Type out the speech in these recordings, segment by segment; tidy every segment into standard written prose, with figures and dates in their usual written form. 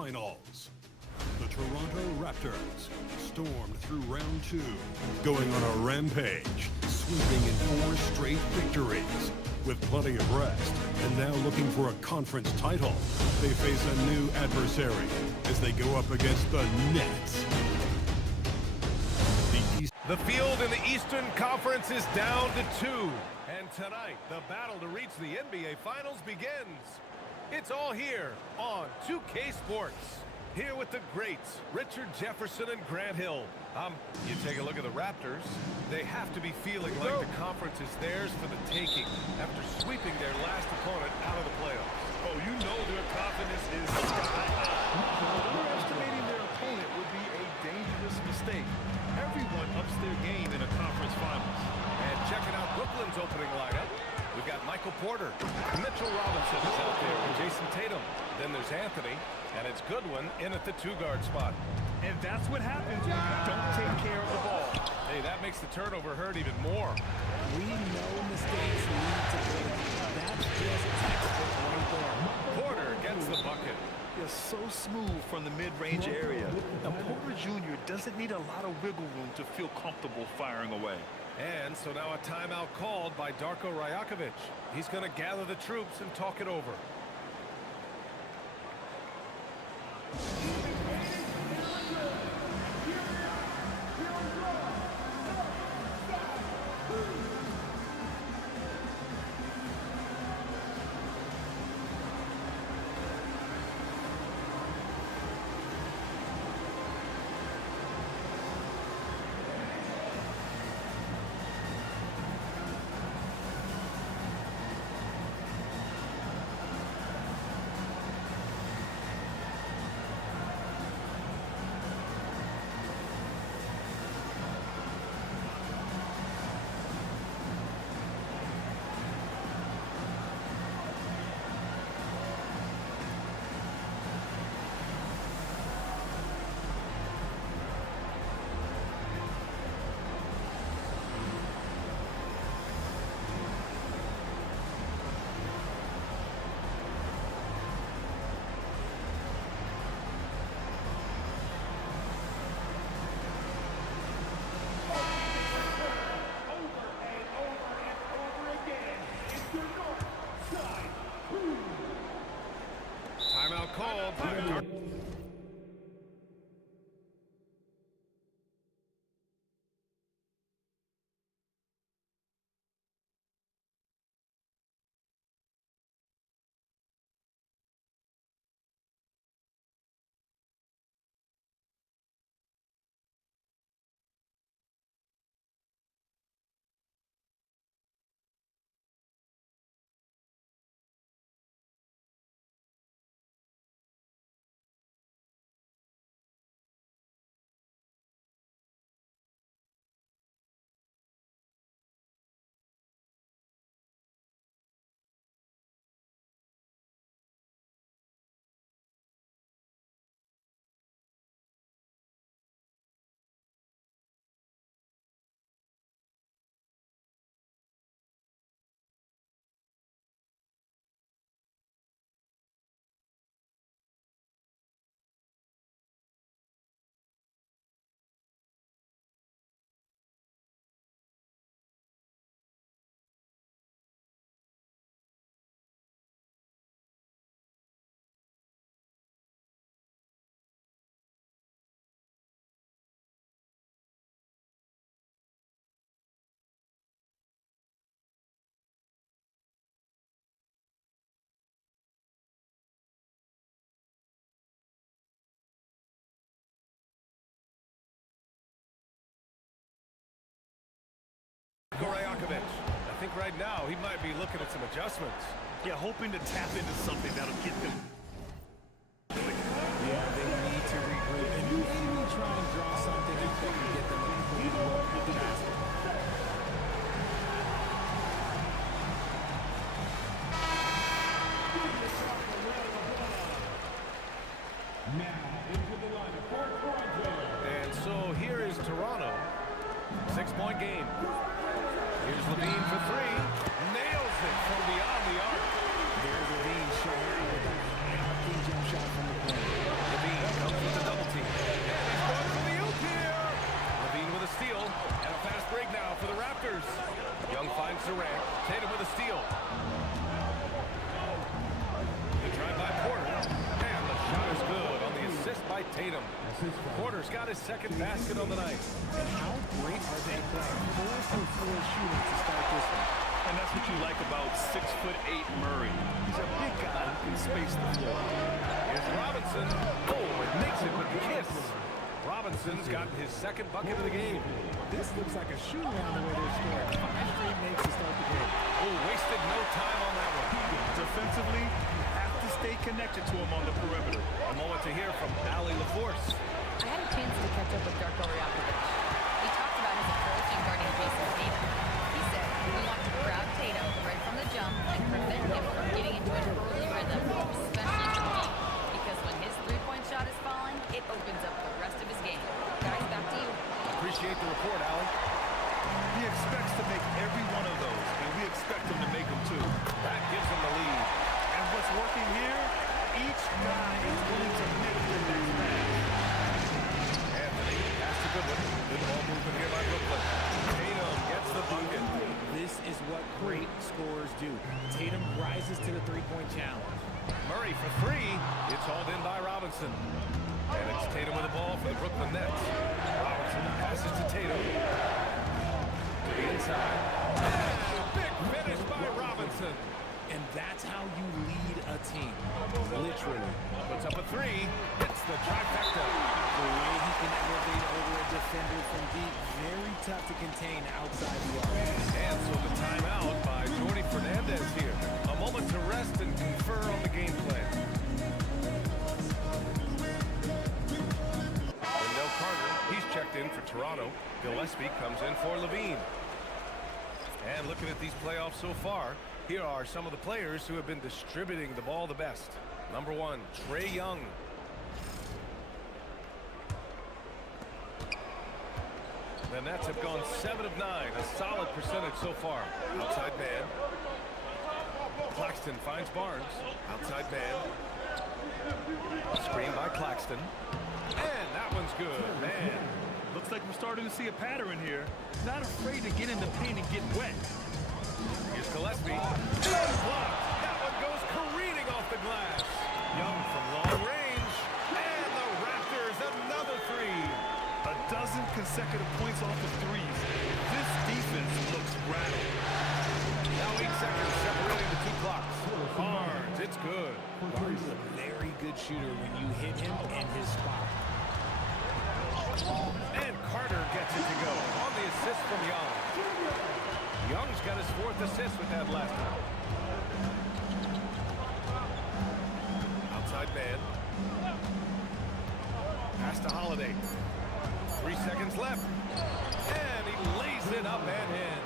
Finals. The Toronto Raptors stormed through round 2, going on a rampage, sweeping in 4 straight victories. With plenty of rest, and now looking for a conference title, they face a new adversary as they go up against the Nets. The field in the Eastern Conference is down to 2. And tonight, the battle to reach the NBA Finals begins. It's all here on 2K Sports. Here with the greats, Richard Jefferson and Grant Hill. You take a look at the Raptors. They have to be feeling like the conference is theirs for the taking after sweeping their last opponent out of the playoffs. Oh, you know their confidence is sky high. Underestimating their opponent would be a dangerous mistake. Everyone ups their game in a conference finals. And checking out Brooklyn's opening lineup, we've got Michael Porter, Mitchell Robinson is out there, and Jason Tatum. Then there's Anthony, and it's Goodwin in at the 2-guard spot. And that's what happens when you don't take care of the ball. Hey, that makes the turnover hurt even more. We know mistakes lead to breakthrough. That's just textbook right there. Porter gets the bucket. They're so smooth from the mid-range area. Now, Porter Jr. doesn't need a lot of wiggle room to feel comfortable firing away. And so now a timeout called by Darko Rajakovic. He's going to gather the troops and talk it over. Timeout called by Darko. Rajakovic. I think right now he might be looking at some adjustments. Yeah, hoping to tap into something that'll get them. Yeah, they need to regroup. And you maybe try and draw something that can get them a look at the basket. And so here is Toronto. 6-point game. Here's Levine for 3. Nails it from beyond the arc. There's Levine showing up with a high-octane jump shot from the corner. Levine comes with the double team. And he's going for the oop here. Levine with a steal. And a fast break now for the Raptors. Young finds Durant. Tatum with a steal. The drive by Porter. And the shot is good on the assist by Tatum. Porter's got his second basket on the night. And how great are they playing 4-for-4 shooting to start this one? And that's what you like about 6'8" Murray. He's a big guy who can space the floor. Here's Robinson. Oh, it makes it with the kiss. Robinson's gotten his second bucket of the game. This looks like a shoot-around the way they're scoring. 5 straight makes to start the game. Oh, wasted no time on that one. Defensively, you have to stay connected to him on the perimeter. A moment to hear from Ali LaForce. I had a chance to catch up with Darko Rajakovic. He talked about his approach in guarding Jason Tatum. He said, we want to grab Tatum right from the jump and prevent him from getting into an early rhythm, especially from deep. Because when his three-point shot is falling, it opens up the rest of his game. Guys, back to you. Appreciate the report, Ali. He expects to make every one of those, and we expect him to make them too. That gives him the lead. And what's working here, each guy is willing to make the next pass. Anthony, that's a good one. Good ball movement here by Brooklyn. Tatum gets the bucket. This is what great scorers do. Tatum rises to the three-point challenge. Murray for three. It's hauled in by Robinson. And it's Tatum with the ball for the Brooklyn Nets. Robinson passes to Tatum. To the inside. And a big finish by Robinson. And that's how you lead a team. Literally. Puts up a three. Hits the trifecta. The way he can elevate over a defender from deep, very tough to contain outside the arc. And so the timeout by Jordi Fernandez here. A moment to rest and confer on the game plan. Wendell Carter, he's checked in for Toronto. Gillespie comes in for Levine. And looking at these playoffs so far, here are some of the players who have been distributing the ball the best. Number 1, Trae Young. The Nets have gone 7 of 9, a solid percentage so far. Outside man. Claxton finds Barnes. Outside man. Screen by Claxton. And that one's good, man. Looks like we're starting to see a pattern here. Not afraid to get in the paint and get wet. Here's Gillespie. Blocked. That one goes careening off the glass. Young from long range. And the Raptors, another three. A dozen consecutive points off of threes. This defense looks rattled. Now 8 seconds separating the two clocks. Barnes, it's good. Barnes is a very good shooter when you hit him in his spot. And Carter gets it to go on the assist from Young. Young's got his 4th assist with that last one. Outside man. Pass to Holiday. 3 seconds left. And he lays it up and in.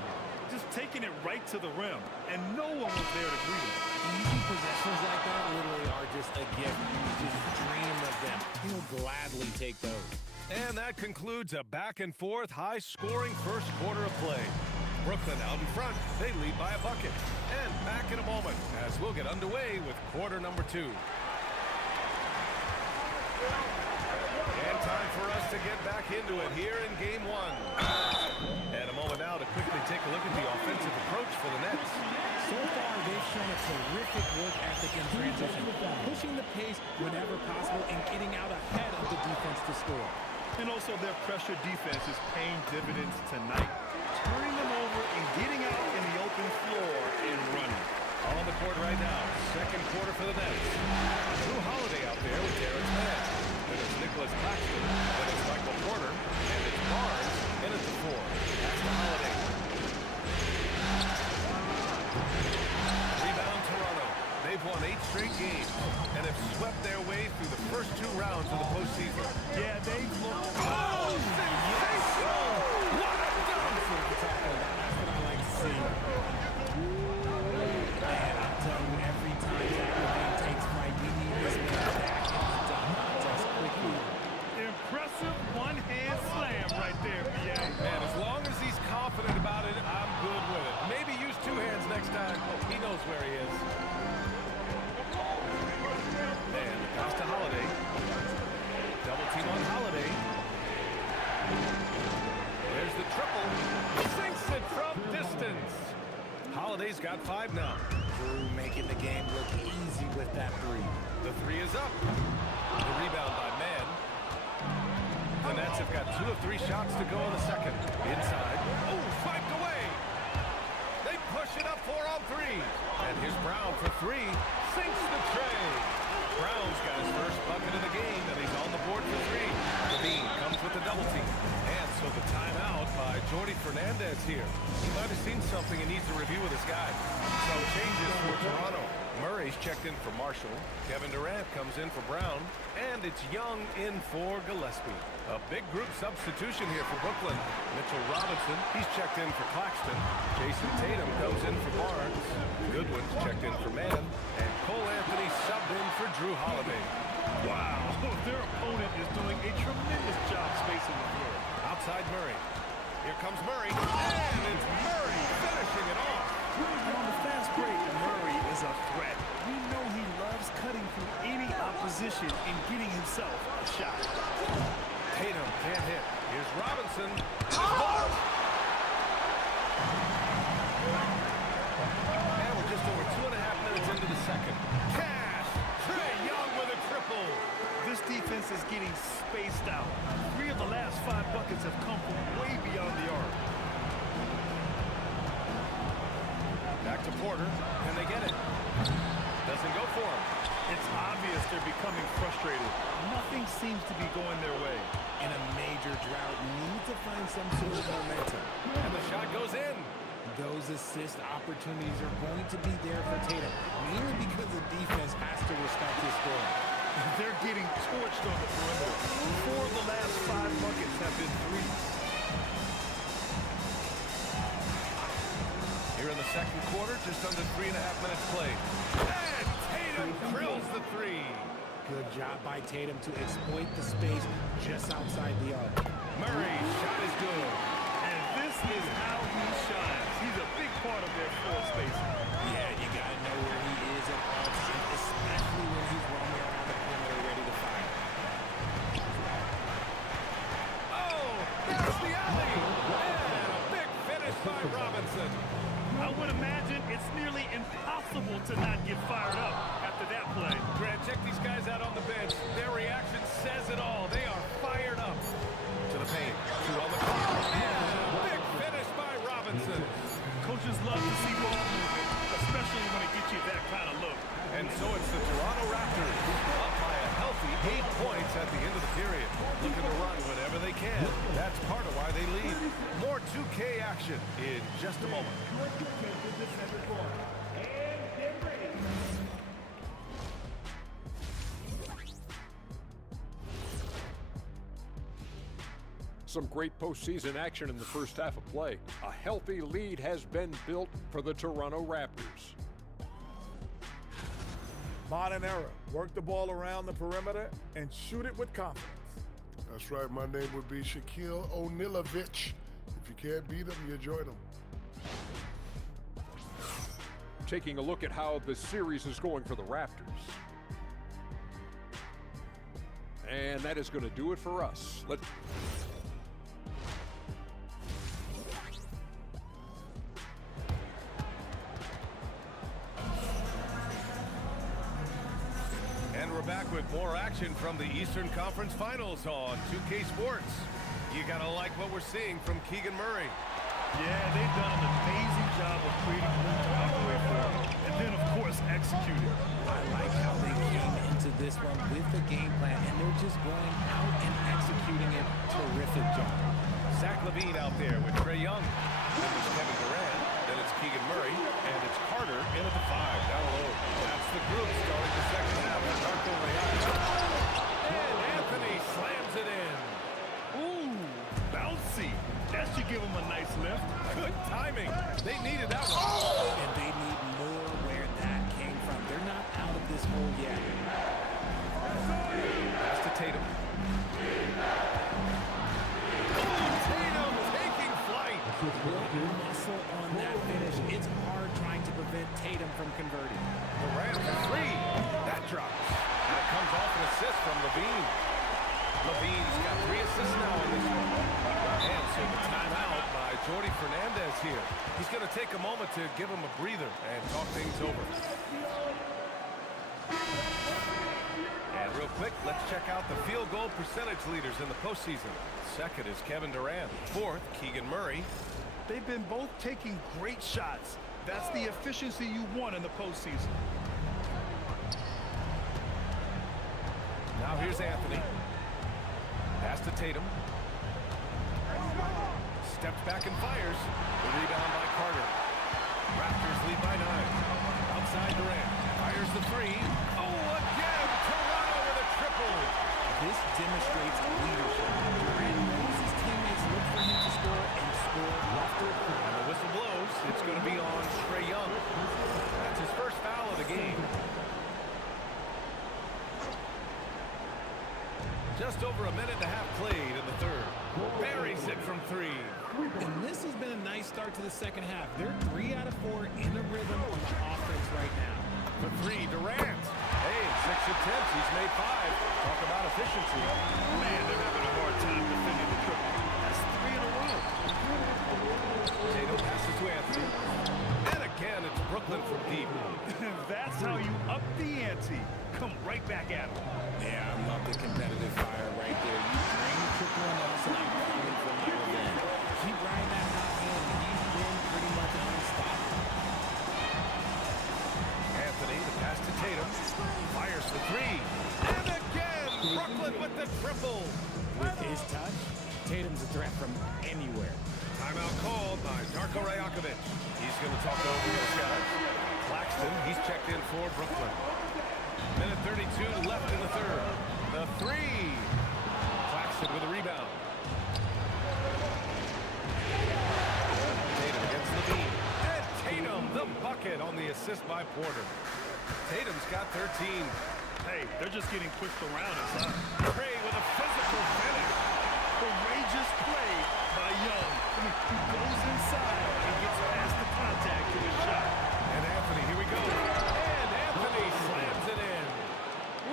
Just taking it right to the rim, and no one was there to greet him. Easy possessions like that literally are just a gift. You just dream of them. He'll gladly take those. And that concludes a back-and-forth, high-scoring first quarter of play. Brooklyn out in front. They lead by a bucket. And back in a moment as we'll get underway with quarter number 2. And time for us to get back into it here in Game 1. And a moment now to quickly take a look at the offensive approach for the Nets. So far, they've shown a terrific work ethic in transition, pushing the pace whenever possible and getting out ahead of the defense to score. And also their pressure defense is paying dividends tonight. Turning them over and getting out in the open floor and running. On the court right now, second quarter for the Nets. Drew Holiday out there with Terrence Mann. Then it's Nicholas Claxton. Then it's Michael Porter. And it's Barnes. And it's the 4. That's the Holiday. Rebound Toronto. They've won 8 straight games and have swept their way through the first 2 rounds of the postseason. Yeah, they've looked... Oh, sensational! What a dunk! That's what I like to see. Man, I'll tell you, every time that Levine takes flight, we need this man back in the dunk contest quickly. Impressive got 5 now. Drew making the game look easy with that three. The 3 is up. The rebound by Mann. The Nets have got 2 of 3 shots to go in the second. Inside. Oh, swiped away. They push it up 4 on 3. And here's Brown for 3. Sinks the tray. Brown's got his first bucket of the game, and he's on the board for 3. Levine comes with the double team. And so the timeout by Jordi Fernandez here. He might have seen something and needs to review with his guy. So changes for Toronto. Murray's checked in for Marshall. Kevin Durant comes in for Brown. And it's Young in for Gillespie. A big group substitution here for Brooklyn. Mitchell Robinson, he's checked in for Claxton. Jason Tatum comes in for Barnes. Goodwin's checked in for Mann. And Cole Anthony subbed in for Drew Holiday. Wow, their opponent is doing a tremendous job spacing the floor. Outside Murray. Here comes Murray. And it's Murray finishing it off. And on the fast break, Murray is a threat. We know he loves cutting through any opposition and getting himself a shot. Tatum can't hit. Here's Robinson. And we're just over 2.5 minutes into the second. Cash! Trae Young with a triple. This defense is getting spaced out. 3 of the last 5 buckets have come from way beyond the arc. Back to Porter. Can they get it? Doesn't go for him. It's obvious they're becoming frustrated. Nothing seems to be going their way. In a major drought, need to find some sort of momentum. And the shot goes in. Those assist opportunities are going to be there for Tatum, mainly because the defense has to respect his scoring. They're getting torched on the perimeter. 4 of the last 5 buckets have been threes. Here in the second quarter, just under 3.5 minutes played. And Tatum drills the 3. Good job by Tatum to exploit the space just outside the arc. Murray's shot is good. And this is how he shines. He's a big part of their floor spacing. Yeah, you gotta know where he is at all times, especially when he's roaming around the perimeter ready to fire. Oh, there's the alley. And a big finish by Robinson. I would imagine it's nearly impossible to not get fired up after that play. Grant, check these guys out on the bench. Their reaction says it all. They are fired up. To the paint. 2 on the clock. And a big finish by Robinson. Coaches love to see ball movement, especially when it gets you that kind of look. And so it's the Toronto Raptors up by a healthy 8 points at the end of the period. Looking to run whenever they can. That's part of why they lead. More 2K action in just a moment. Some great postseason action in the first half of play. A healthy lead has been built for the Toronto Raptors. Modern era. Work the ball around the perimeter and shoot it with confidence. That's right. My name would be Shaquille O'Nealovich. If you can't beat him, you join him. Taking a look at how the series is going for the Raptors. And that is going to do it for us. And we're back with more action from the Eastern Conference Finals on 2K Sports. You gotta like what we're seeing from Keegan Murray. Yeah, they've done an amazing job of creating room to operate for, and then, of course, executing. I like how they came into this one with the game plan, and they're just going out and executing it. Terrific job. Zach LaVine out there with Trae Young. Then it's Kevin Durant. Then it's Keegan Murray. And it's Carter in at the 5 down low. That's the group starting the second half with Darko Real. And Anthony slams it in. Ooh, bouncy. That should give them a nice lift. Good timing. They needed that one. And they need more where that came from. They're not out of this hole yet. Pass to Tatum. Tatum taking flight. Muscle on that finish. It's hard trying to prevent Tatum from converting. Durant for 3. That drops. And it comes off an assist from LaVine. LaVine's got 3 assists now in this one. And so the timeout by Jordi Fernandez here. He's going to take take a moment to give them a breather and talk things over. And real quick, let's check out the field goal percentage leaders in the postseason. Second is Kevin Durant. Fourth, Keegan Murray. They've been both taking great shots. That's the efficiency you want in the postseason. Now here's Anthony. Pass to Tatum. Steps back and fires. The rebound by Carter. Raptors lead by 9. Outside Durant. Fires the three. Oh, again! Toronto with a triple. This demonstrates leadership. Durant knows his teammates look for him to score and score after. And the whistle blows. It's going to be on Trae Young. That's his first foul of the game. Just over a minute and a half played in the third. Buries it from 3. And this has been a nice start to the second half. They're 3 out of 4 in the rhythm on the offense right now. For 3, Durant. Hey, in 6 attempts, he's made 5. Talk about efficiency. Man, they're having a hard time defending the triple. That's 3 in a row. Tatum passes to Anthony. And again, it's Brooklyn from deep. That's how you up the ante. Come right back at him. Yeah, I love the competitive fire right there. You bring the triple on us, and I'm coming for my revenge. Keep riding that hot hand, and he's been pretty much unstoppable. Anthony, the pass to Tatum. Fires the 3. And again, Brooklyn with the triple. With his touch, Tatum's a threat from anywhere. Timeout called by Darko Rajakovic. He's going to talk over those guys. Claxton, he's checked in for Brooklyn. Minute 32 left in the third. The 3. Claxton with a rebound. Tatum against Levine. And Tatum, the bucket on the assist by Porter. Tatum's got 13. Hey, they're just getting pushed around inside. Trae with a physical finish. Courageous play by Young. He goes inside and gets past the contact to the shot. And Anthony, here we go. And Anthony slams it in.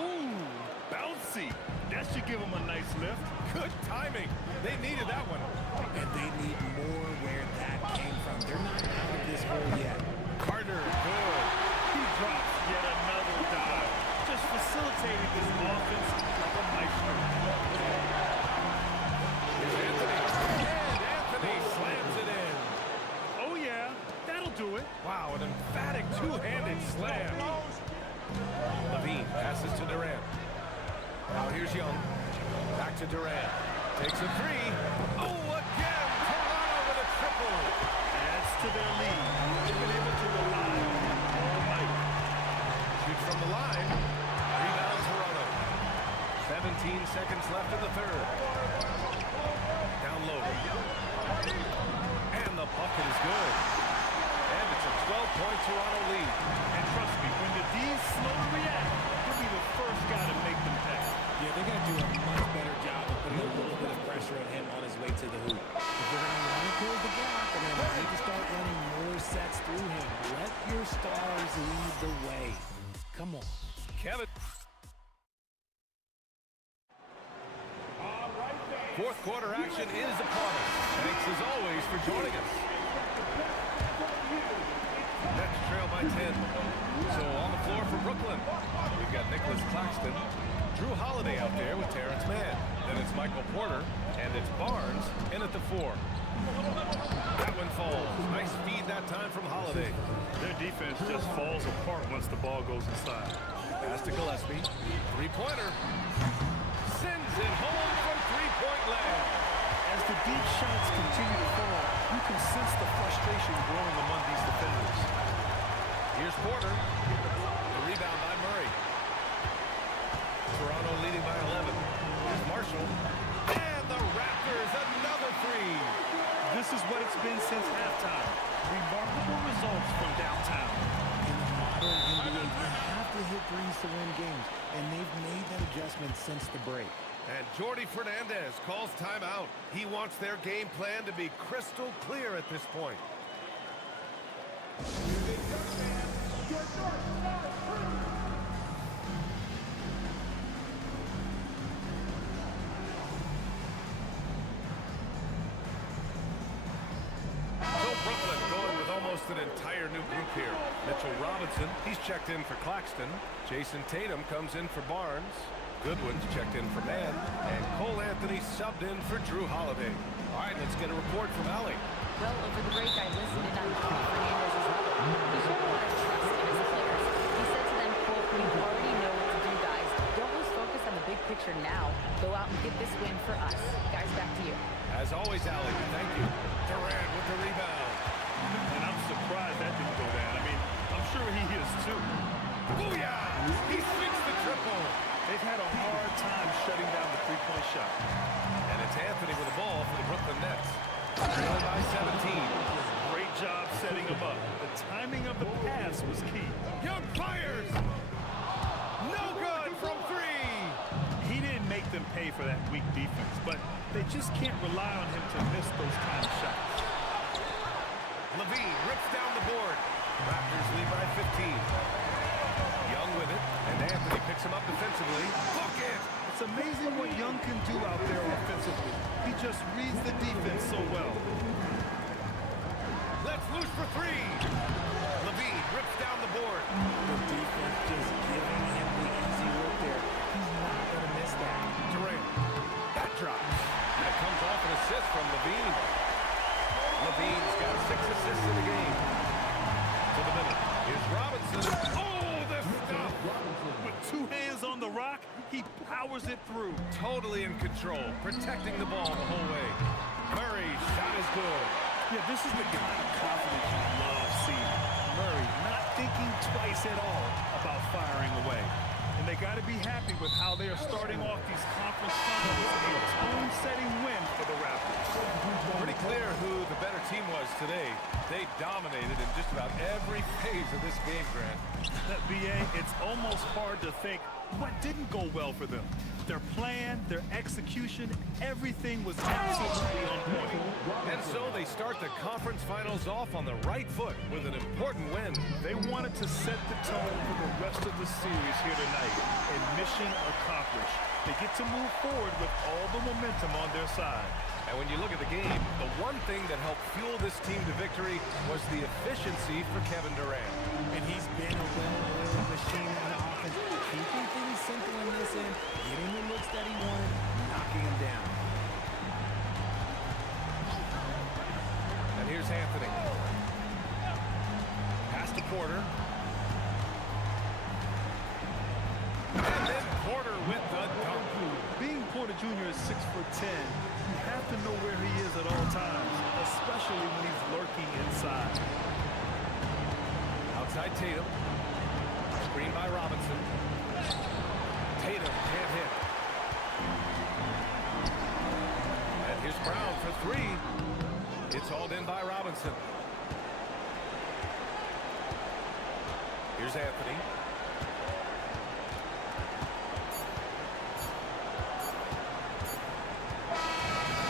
Ooh, bouncy. That should give him a nice lift. Good timing. They needed that one. And they need more where that came from. They're not out of this hole yet. Carter, good. He drops yet another dive. Just facilitating this offense like a maestro. Here's Anthony. And Anthony slams it in. Oh, yeah. That'll do it. Wow, an emphatic two-handed slam. Levine passes to Durant. Now here's Young. Back to Durant. Takes a 3. Oh, again! Toronto with a triple. Adds to their lead. They've been able to rely on him all night. Shoots from the line. Rebound Toronto. 17 seconds left in the third. Down low. And the bucket is good. And it's a 12-point Toronto lead. And trust me, when the D's slow to react, he'll be the first guy to make them pay. Yeah, they're going to do a much better job of putting a little bit of pressure on him on his way to the hoop. If they're going to want to close the gap, they're going to need to start running more sets through him. Let your stars lead the way. Come on. Kevin. Fourth quarter action is upon us. Thanks as always for joining us. Nets trail by 10. So on the floor for Brooklyn, we've got Nicholas Claxton, Drew Holiday out there with Terrence Mann. Then it's Michael Porter, and it's Barnes in at the 4. That one falls. Nice feed that time from Holiday. Their defense just falls apart once the ball goes inside. Pass to Gillespie. Three-pointer. Sends it home from three-point land. As the deep shots continue to fall, you can sense the frustration growing among these defenders. Here's Porter. The rebound by Murray. Toronto leading by 11. Here's Marshall. And the Raptors, another 3. This is what it's been since halftime. Remarkable results from downtown. In the modern NBA, you have to hit threes to win games, and they've made that adjustment since the break. And Jordi Fernandez calls timeout. He wants their game plan to be crystal clear at this point. So Brooklyn going with almost an entire new group here. Mitchell Robinson, he's checked in for Claxton. Jason Tatum comes in for Barnes. Goodwin's checked in for Mann. And Cole Anthony subbed in for Drew Holiday. All right, let's get a report from Allie. Well, over the break, I listened in on Tony Fernandez's level. He showed a lot of trust in his players. He said to them, quote, "We already know what to do, guys. Don't lose focus on the big picture now. Go out and get this win for us." Guys, back to you. As always, Allie, thank you. Durant with the rebound. And I'm surprised that didn't go down. I mean, I'm sure he is too. Booyah! He sinks the triple. They've had a hard time shutting down the three-point shot. And it's Anthony with the ball for the Brooklyn Nets. Trailed by 17. Great job setting him up. The timing of the pass was key. Young fires! No good from three! He didn't make them pay for that weak defense, but they just can't rely on him to miss those kind of shots. Levine rips down the board. Raptors lead by 15. Young with it, and Anthony picks him up defensively. Look it! It's amazing what Young can do out there offensively. He just reads the defense so well. Let's loose for three. Levine rips down the board. The defense just giving him the easy work there. He's not going to miss that. Durant. That drops. And it comes off an assist from Levine. Levine's got 6 assists in the game. To the middle. Here's Robinson. Oh, the stuff! With 2 hands on the rock, he powers it through. Totally in control, protecting the ball the whole way. Murray's shot is good. Yeah, this is the kind of confidence you love seeing. Murray not thinking twice at all about firing away. And they got to be happy with how they are starting off these conference finals. A tone-setting win for the Raptors. Pretty clear who the better team was today. They dominated in just about every phase of this game, Grant. BA, it's almost hard to think what didn't go well for them. Their plan, their execution, everything was absolutely on point. And so they start the conference finals off on the right foot with an important win. They wanted to set the tone for the rest of the series here tonight, and mission accomplished. They get to move forward with all the momentum on their side. And when you look at the game, the one thing that helped fuel this team to victory was the efficiency for Kevin Durant. And he's been a well-oiled machine on offense, keeping things simple in this end, getting the looks that he wanted, knocking him down. And here's Anthony. Pass to Porter. And then Porter with the dunk. Being Porter Jr. is 6'10", you have to know where he is at all times, especially when he's lurking inside. Outside Tatum. Screen by Robinson. Tatum can't hit. And here's Brown for three. It's hauled in by Robinson. Here's Anthony.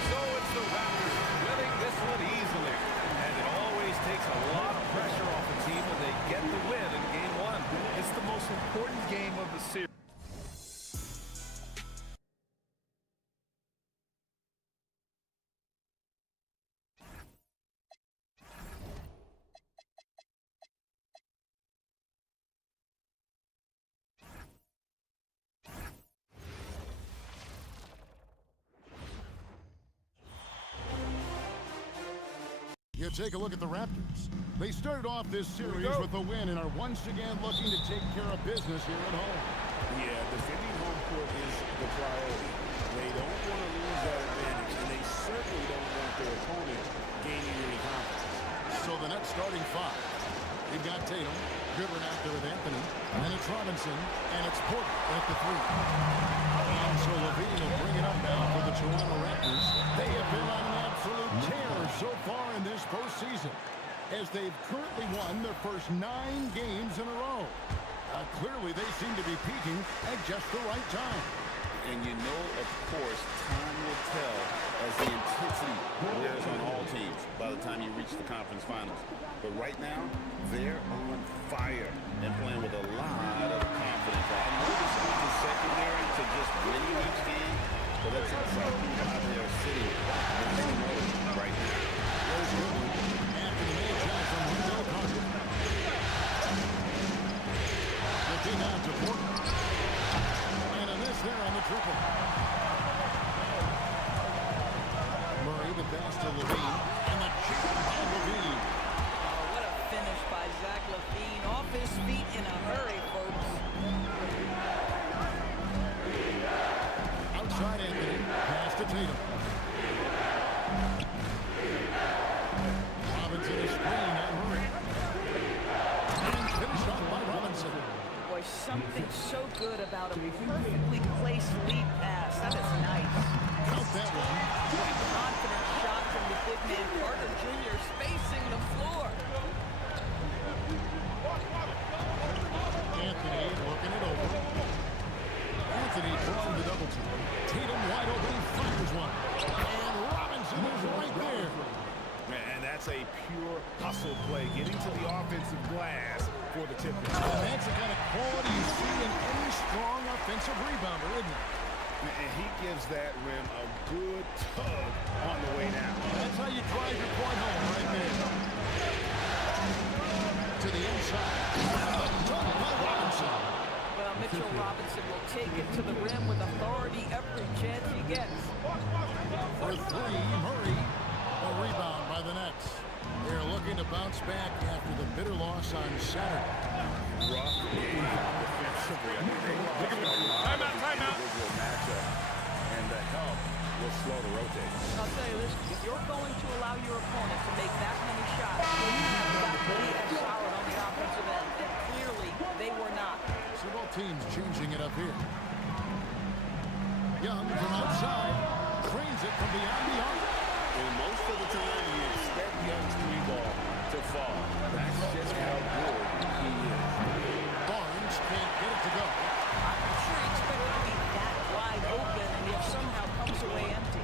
So it's the Raptors winning this one easily. And it always takes a lot of pressure off the team when they get the win in Game 1. It's the most important game of the series. You take a look at the Raptors. They started off this series with a win and are once again looking to take care of business here at home. Yeah, defending home court is the priority. They don't want to lose that advantage, and they certainly don't want their opponent gaining any confidence. So the Nets starting 5. We've got Tatum, Goodwin out there with Anthony, and then it's Robinson, and it's Porter at the 3. And so Levine will bring it up now for the Toronto Raptors. They have been on an absolute tear so far in this postseason, as they've currently won their first 9 games in a row. Clearly, they seem to be peaking at just the right time. And you know, of course, time will tell as the intensity wears on all teams by the time you reach the conference finals. But right now, they're on fire and playing with a lot of confidence. I know this is secondary to just winning each game, but that's exactly why they're sitting in this mode right now. Anthony made shot from window. pass to Levine. And the chip by Levine. Oh, what a finish by Zach Levine. Off his feet in a hurry, folks. Outside Anthony. Pass to Tatum. Robinson is screen on Murray. And finished off by Robinson. Boy, something so good about a perfectly placed lead pass. That is nice. Count that one. What a confident shot from the big man Carter Jr. spacing the floor. Anthony looking it over. Anthony drawing the double team. Tatum wide open, he fires one. And Robinson is right there. And that's a pure hustle play, getting to the offensive glass for the tip. That's the kind of quality you see in any strong offensive rebounder, isn't it? And he gives that rim a good tug on the way down. That's how you drive your point home right there. To the inside. Done by Robinson. Well, Mitchell Robinson will take it to the rim with authority every chance he gets. For three, Murray. A rebound by the Nets. They're looking to bounce back after the bitter loss on Saturday. Rough game defensively. I mean, they lost timeout. Individual matchup, and the help will slow the rotate. I'll tell you this, if you're going to allow your opponent to make that many shots, you have got to be as solid on the offensive end, and clearly they were not. So both teams changing it up here. Young from outside. Trains it from beyond the arc. And most of the time, you expect Young's three ball to fall. That's just how good he is. Barnes can't get it to go. I'm not sure he expected to be that wide open, and yet somehow comes away empty.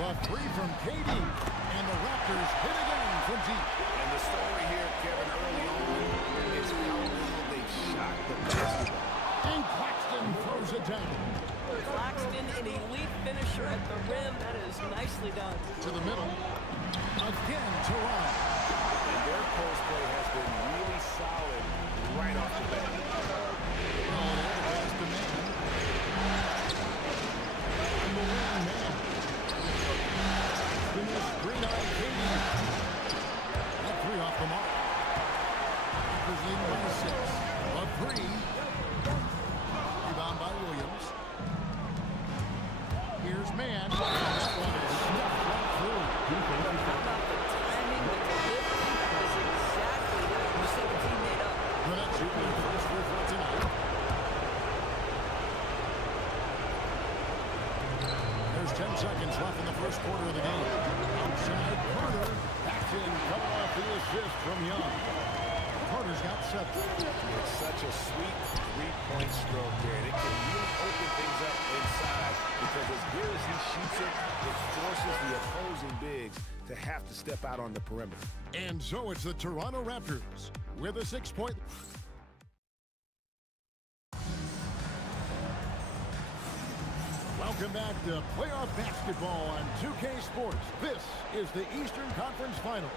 The three from KD. And the Raptors hit again from deep. And the story here, Kevin, early on, is how well they shot the basketball. And Claxton throws it down. Claxton, an elite finisher at the rim. That is nicely done. To the middle. Again, Toronto. And their post play has been really solid right off the bat. Holiday, the pass to man. And the wing man. Finish green-eyed KD. That three off the mark. Raptors leading by 6. A three. Rebound by Williams. Here's man. That one is snuffed right through. How about the timing, the delivery? That is exactly what your 17 made up. The Nets shooting their first free throw tonight. There's 10 seconds left in the first quarter of the game. Outside Carter. Back in, coming off the assist from Young. Carter's got 7. It's such a sweet three-point stroke there. And it can really open things up inside because as good as he shoots it, it forces the opposing bigs to have to step out on the perimeter. And so it's the Toronto Raptors with a 6-point. Welcome back to playoff basketball on 2K Sports. This is the Eastern Conference Final.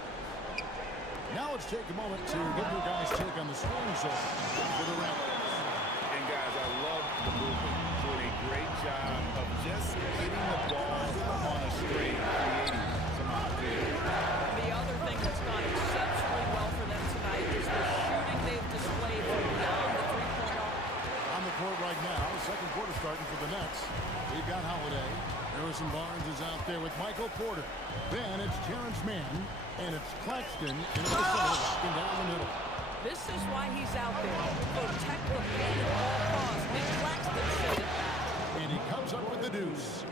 Now let's take a moment to get your guys' take on the scoring zone for the Raptors. And guys, I love the movement. Doing a great job of just getting the ball on a string, creating some opportunity. The other thing that's gone exceptionally well for them tonight is the shooting they've displayed from beyond the three-point arc. On the court right now, second quarter starting for the Nets. We've got Holiday. Harrison Barnes is out there with Michael Porter. Then it's Terrence Mann, and it's Claxton in the center, walking down the middle. This is why he's out there. Protect the ball at all costs. Make Claxton send it back. And he comes up with the deuce.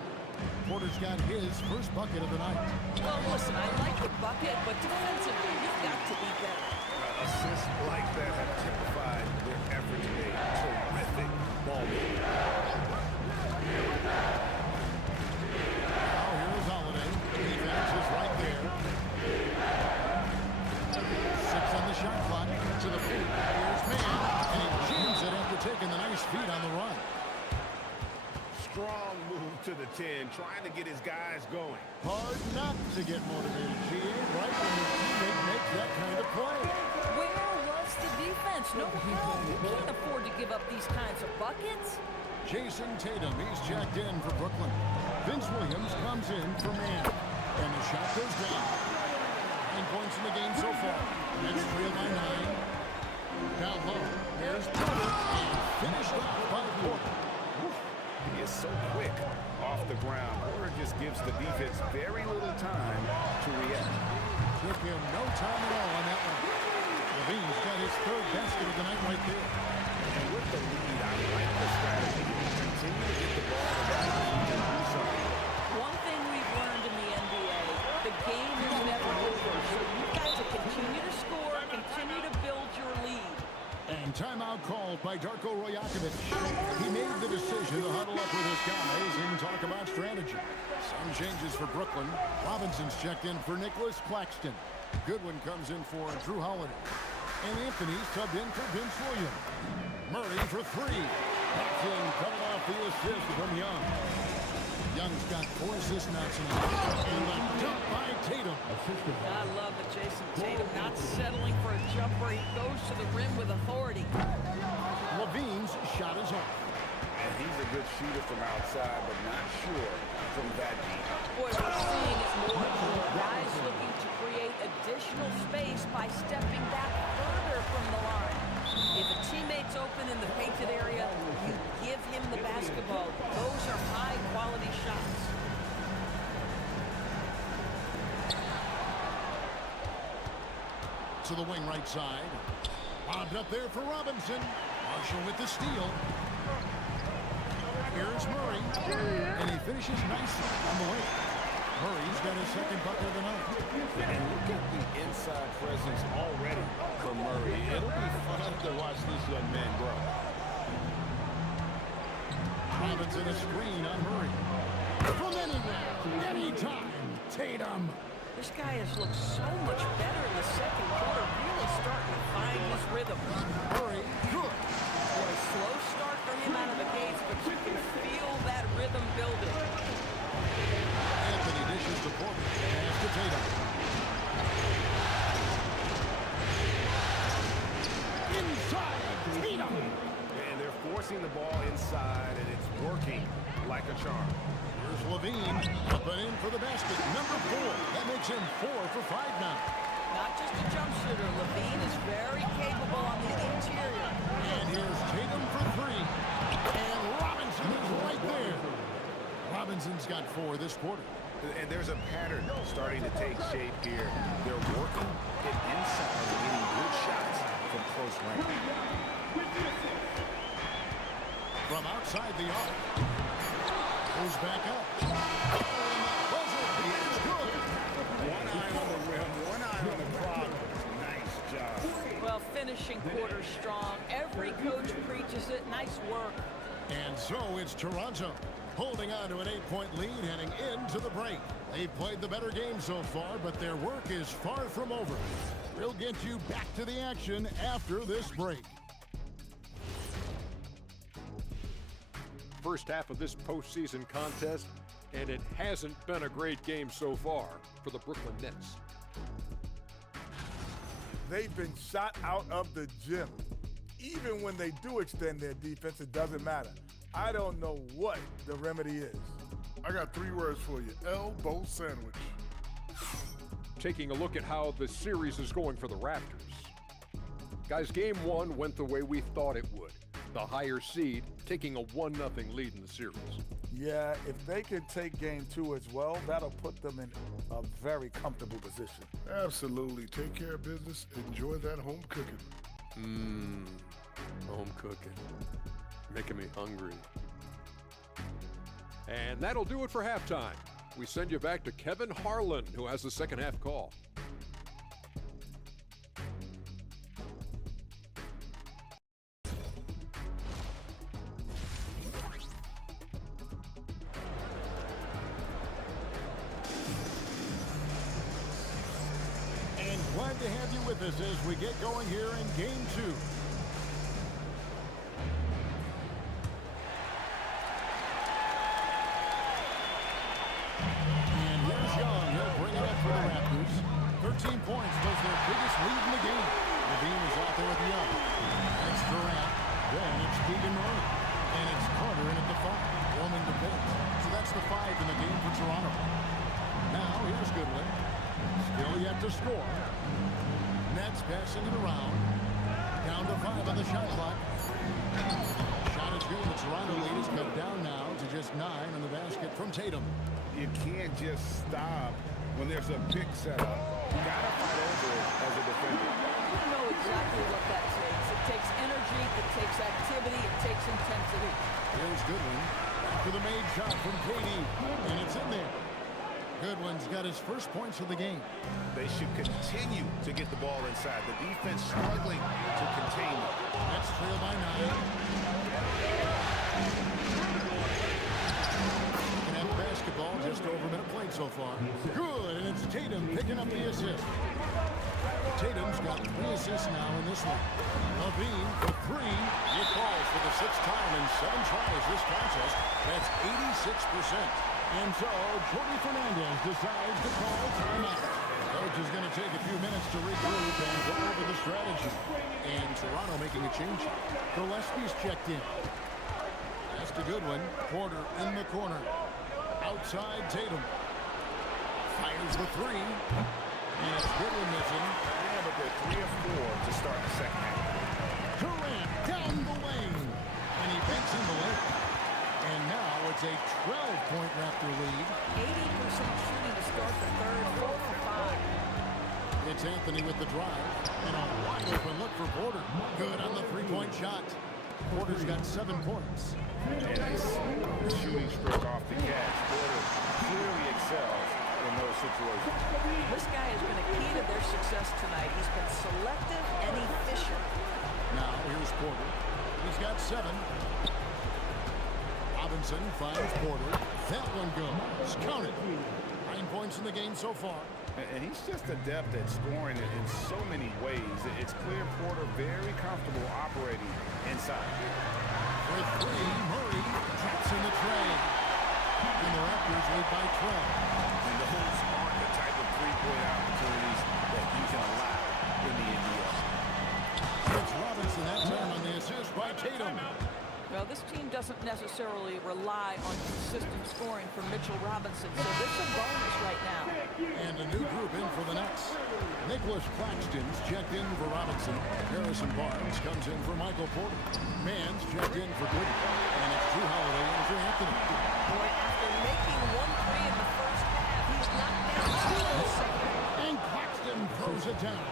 Porter's got his first bucket of the night. Well, listen, I like the bucket, but defensively, you've got to be better. Assists like that have typified their effort today. Terrific ball movement. Now here's Holiday. Defense is right there. 6 on the shot clock. To the feet. Here's Mann. And he jams it after taking the nice feed on the run. Strong move to the 10, trying to get his guys going. Hard not to get motivated, GA, right when your teammate makes that kind of play. Where was the defense? No help. You can't afford to give up these kinds of buckets. Jason Tatum, he's checked in for Brooklyn. Vince Williams comes in for Mann. very little time to react. Took him no time at all on that one. Levine's got his third basket of the night right there. And with the lead, I like the strategy. Continue to get the ball to that lead and do something. One thing we've learned in the NBA, the game is never over. So you've got to continue to score, continue to build your lead. And timeout called by Darko Rajakovic. He made the decision to huddle up with his guys and talk about strategy. Some changes for Brooklyn. Robinson's checked in for Nicholas Claxton. Goodwin comes in for Drew Holiday. And Anthony subbed in for Vince Williams. Murray for three. Paxson coming off the assist from Young. Young's got 4 assists now tonight. And a dunk by Tatum. I love that Jason Tatum not settling for a jumper. He goes to the rim with authority. Levine's shot is off. And he's a good shooter from outside, but not sure from that deep. Boy, we're seeing it more and more. Guys looking to create additional space by stepping back further from the line. If a teammate's open in the painted area, you give him the basketball. Those are high-quality shots. To the wing right side. Bobbed up there for Robinson. Marshall with the steal. Here's Murray. And he finishes nicely on the way. Murray's got his second bucket of the night. And look at the inside presence already for Murray. It'll be fun to watch this young man grow. Robinson a screen on Murray. From anywhere, anytime, Tatum. This guy has looked so much better in the second quarter, really starting to find his rhythm. Murray, good. What a slow start for him out of the gates, but you can feel that rhythm building. Anthony dishes to Porter. Pass to Tatum. Inside, Tatum. And they're forcing the ball inside, and it's working like a charm. Here's Levine, up and in for the basket. Number 4. That makes him 4 for 5 now. Not just a jump shooter, Levine is very capable on the interior. And here's Tatum for 3. And Robinson is right there. Robinson's got 4 this quarter. And there's a pattern starting to take shape here. They're working it inside and getting good shots from close range. From outside the arc. Goes back up. Oh, and that buzzer is good. One eye on the rim, one eye on the clock. Nice job. Well, finishing quarter strong. Every coach preaches it. Nice work. And so it's Toronto holding on to an 8-point lead heading into the break. They've played the better game so far, but their work is far from over. We'll get you back to the action after this break. First half of this postseason contest, and it hasn't been a great game so far for the Brooklyn Nets. They've been shot out of the gym. Even when they do extend their defense, it doesn't matter. I don't know what the remedy is. I got 3 words for you. Elbow sandwich. Taking a look at how the series is going for the Raptors. Guys, game 1 went the way we thought it would. The higher seed taking a 1-0 lead in the series. Yeah, if they can take game 2 as well, that'll put them in a very comfortable position. Absolutely. Take care of business. Enjoy that home cooking. Home cooking. Making me hungry. And that'll do it for halftime. We send you back to Kevin Harlan, who has the second half call. And glad to have you with us as we get going here in game 2. And here's Young. He'll bring it up for the Raptors. 13 points was their biggest lead in the game. Levine is out there with Young. It's Durant. Then it's Keegan Murray. And it's Carter in at the 5, roaming the paint. So that's the 5 in the game for Toronto. Now here's Goodwin. Still yet to score. Nets passing it around. Down to 5 on the shot clock. Shot is good. The Toronto lead is cut down now to just 9 on the basket from Tatum. You can't just stop when there's a pick set up. You gotta fight over it as a defender. You know exactly what that takes. It takes energy, it takes activity, it takes intensity. Here's Goodwin after the made shot from KD, and it's in there. Goodwin's got his first points of the game. They should continue to get the ball inside. The defense struggling to contain them. That's trailed by 9. Looking at basketball, just over a minute played so far. Good, and it's Tatum picking up the assist. Tatum's got 3 assists now in this one. Levine for 3. It falls for the 6th time in 7 tries this contest. That's 86%. And so, Jordy Fernandez decides to call timeout. Coach is going to take a few minutes to regroup and go over the strategy. And Toronto making a change. Gillespie's checked in. That's to Goodwin. Porter in the corner. Outside Tatum. Fires the 3. And it's Goodwin missing. Yeah, but they're 3 of 4 to start the second half. Durant down the lane. And he banks in the lane. And now it's a 12-point Raptor lead. 80% shooting to start the third, 4 for 5. It's Anthony with the drive. And a wide open look for Porter. Good on the 3-point shot. Porter's got 7 points. And nice shooting stroke off the catch. Porter clearly excels in those situations. This guy has been a key to their success tonight. He's been selective and efficient. Now here's Porter. He's got 7. Robinson finds Porter. That one goes. Counted. 9 points in the game so far. And he's just adept at scoring in so many ways. It's clear Porter very comfortable operating inside. For 3, Murray traps in the tray. And the Raptors lead by 12. And those aren't the type of three-point opportunities that you can allow in the NBA. It's Robinson that time on the assist by Tatum. Well, this team doesn't necessarily rely on consistent scoring from Mitchell Robinson, so this is a bonus right now. And a new group in for the Nets. Nicholas Claxton's checked in for Robinson. Harrison Barnes comes in for Michael Porter. Mann's checked in for Goodwin. And it's Drew Holiday in for Anthony. Boy, after making 1 3 in the first half, he's knocked down 2 in the second. And Claxton throws it down.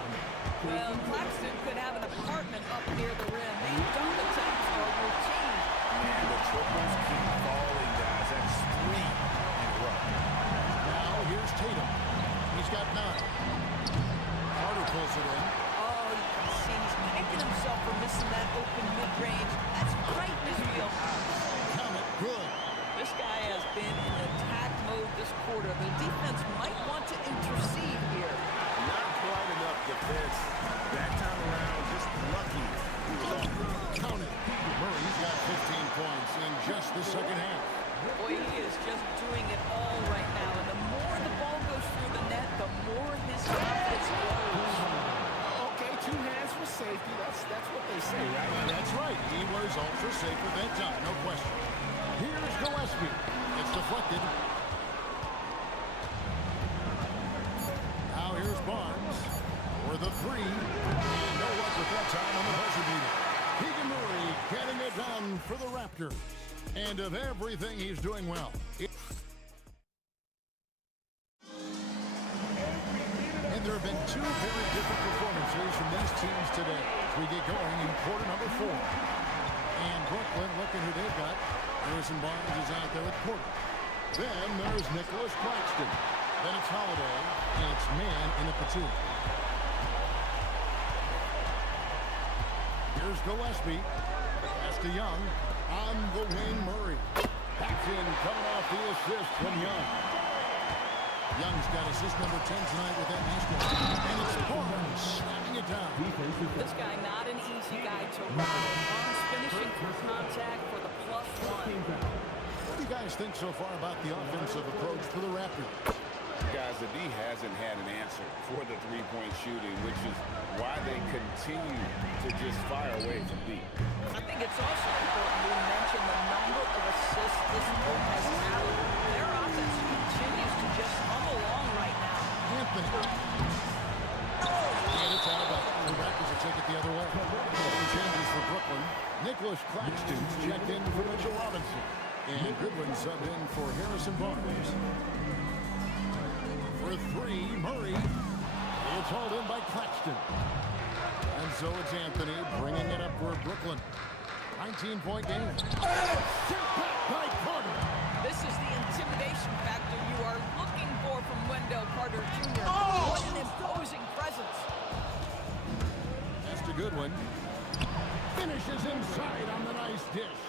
Well, Claxton could have an apartment up near the rim. These dunk attempts are routine. And the triples keep falling, guys. That's 3 in a row. Now here's Tatum. He's got 9. Carter pulls it in. Oh, you can see he's kicking himself for missing that open mid-range. That's right in his wheelhouse. Count it. Good. This guy has been in attack mode this quarter. The defense might want to intercede here. Not quite enough defense. That time around, just lucky. He was off. Count it. Murray's got 15 points in just the second half. Boy, he is just doing it all right now. And the more the ball goes through the net, the more his confidence grows. Okay, 2 hands for safety. That's what they say, right? That's right. He was ultra safe with that time, no question. Here's Gillespie. It's deflected. Now here's Barnes for the 3. And no luck with that time on the buzzer beater. Keegan Murray getting it done for the Raptors. And of everything, he's doing well. And there have been 2 very different performances from these teams today as we get going in quarter number 4. And Brooklyn, look at who they've got. Harrison Barnes is out there with Porter. Then there's Nicholas Claxton. Then it's Holiday, and it's man in a platoon. Here's Gillespie. Pass to Young. On the wing, Murray. Paxton coming off the assist from Young. Young's got assist number 10 tonight with that master. And it's Barnes slamming it down. This guy, not an easy guy to run. Barnes finishing for contact for the +1. What do you guys think so far about the offensive approach for the Raptors? Guys, the D hasn't had an answer for the 3-point shooting, which is why they continue to just fire away from deep. I think it's also important to mention the number of assists this group has tallied. Their offense continues to just hum along right now. Anthony. And it's out of bounds. The Raptors will take it the other way. Changes for Brooklyn. Nicholas Claxton's checked in for Mitchell Robinson. And Goodwin subbed in for Harrison Barnes. For three, Murray. It's hauled in by Claxton. And so it's Anthony bringing it up for Brooklyn. 19-point game. Sent back by Carter. This is the intimidation factor you are looking for from Wendell Carter Jr. What an imposing presence. That's to Goodwin. Finishes inside on the nice dish.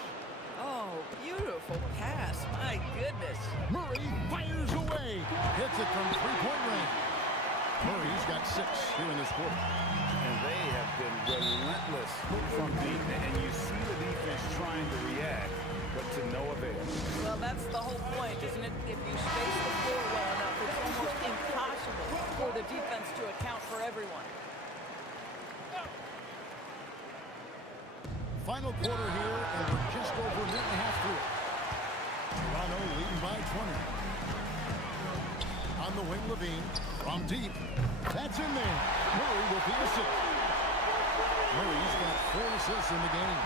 Oh, beautiful pass. My goodness. Murray fires away. Hits it from three-point range. Murray's got 6 here in this quarter. And they have been relentless from deep. And you see the defense trying to react, but to no avail. Well, that's the whole point, isn't it? If you space the floor well enough, it's almost impossible for the defense to account for everyone. Final quarter here, and we're just over a minute and a half through it. Toronto leading by 20. On the wing, Levine from deep. That's in there. Murray with the assist. Murray's got 4 assists in the game.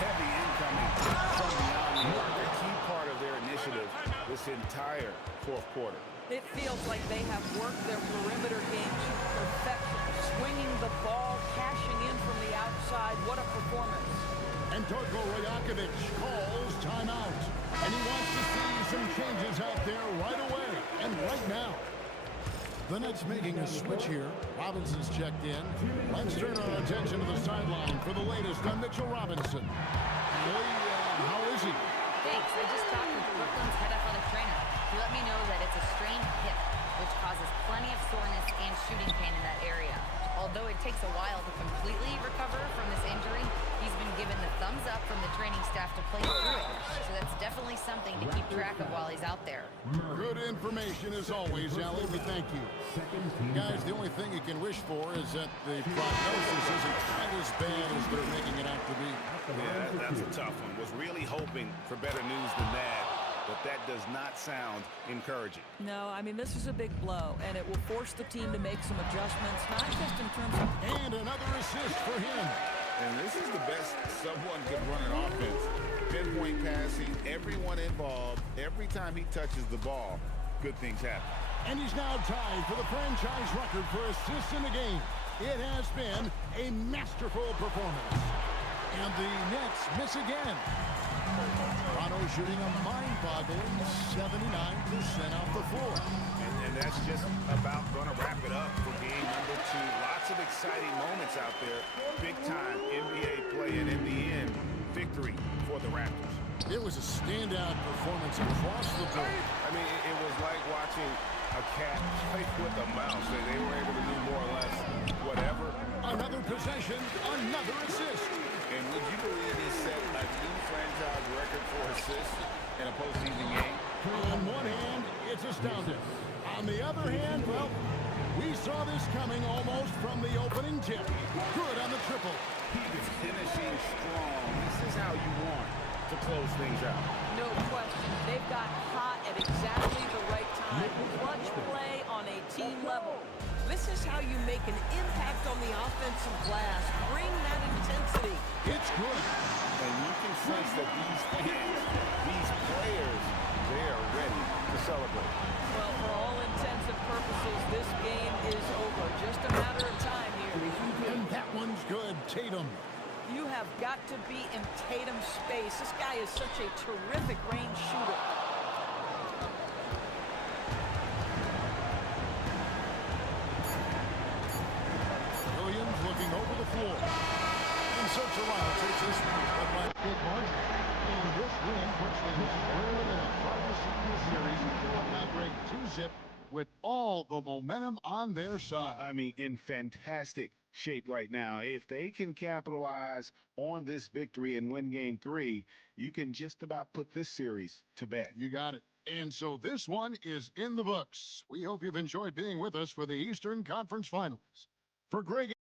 Heavy incoming from beyond the arc. A key part of their initiative this entire fourth quarter. It feels like they have worked their perimeter game to perfection. Swinging the ball, cashing in from the outside. What a performance. And Darko Rajakovic calls timeout. And he wants to see some changes out there right away and right now. The Nets making a switch here. Robinson's checked in. Let's turn our attention to the sideline for the latest on Mitchell Robinson. How is he? Thanks. I just talked with Brooklyn's head athletic trainer. He let me know that it's a strained hip, which causes plenty of soreness and shooting pain in that area. Although it takes a while to completely recover from this injury, he's been given the thumbs up from the training staff to play through it. So that's definitely something to keep track of while he's out there. Good information as always, Allie. We thank you. Guys, the only thing you can wish for is that the prognosis isn't quite as bad as they're making it out to be. Yeah, that's a tough one. Was really hoping for better news than that. But that does not sound encouraging. No, I mean, this is a big blow, and it will force the team to make some adjustments, not just in terms of... And another assist for him. And this is the best someone could run an offense. Pinpoint passing, everyone involved. Every time he touches the ball, good things happen. And he's now tied for the franchise record for assists in the game. It has been a masterful performance. And the Nets miss again. Toronto shooting a mind-boggling 79% off the floor. And that's just about going to wrap it up for game number 2. Lots of exciting moments out there. Big-time NBA play, and in the end, victory for the Raptors. It was a standout performance across the board. I mean, it was like watching a cat play with a mouse. They were able to do more or less whatever. Another possession, another assist. And would you believe he set a new franchise record for assists in a postseason game? On one hand, it's astounding. On the other hand, well, we saw this coming almost from the opening tip. Good on the triple. He's finishing strong. This is how you want to close things out. No question. They've got hot at exactly the right time. Clutch play on a team level. This is how you make an impact on the offensive glass. Bring that intensity. It's good. And you can sense that these fans, these players, they are ready to celebrate. Well, for all intents and purposes, this game is over. Just a matter of time here. And that one's good. Tatum. You have got to be in Tatum's space. This guy is such a terrific range shooter. Williams looking over the floor. And so Toronto takes this one by big margin. And this win puts them squarely in the driver's seat in the series with a Maverick 2-zip with all the momentum on their side. I mean, in fantastic shape right now. If they can capitalize on this victory and win game 3, you can just about put this series to bed. You got it. And so this one is in the books. We hope you've enjoyed being with us for the Eastern Conference Finals. For Greg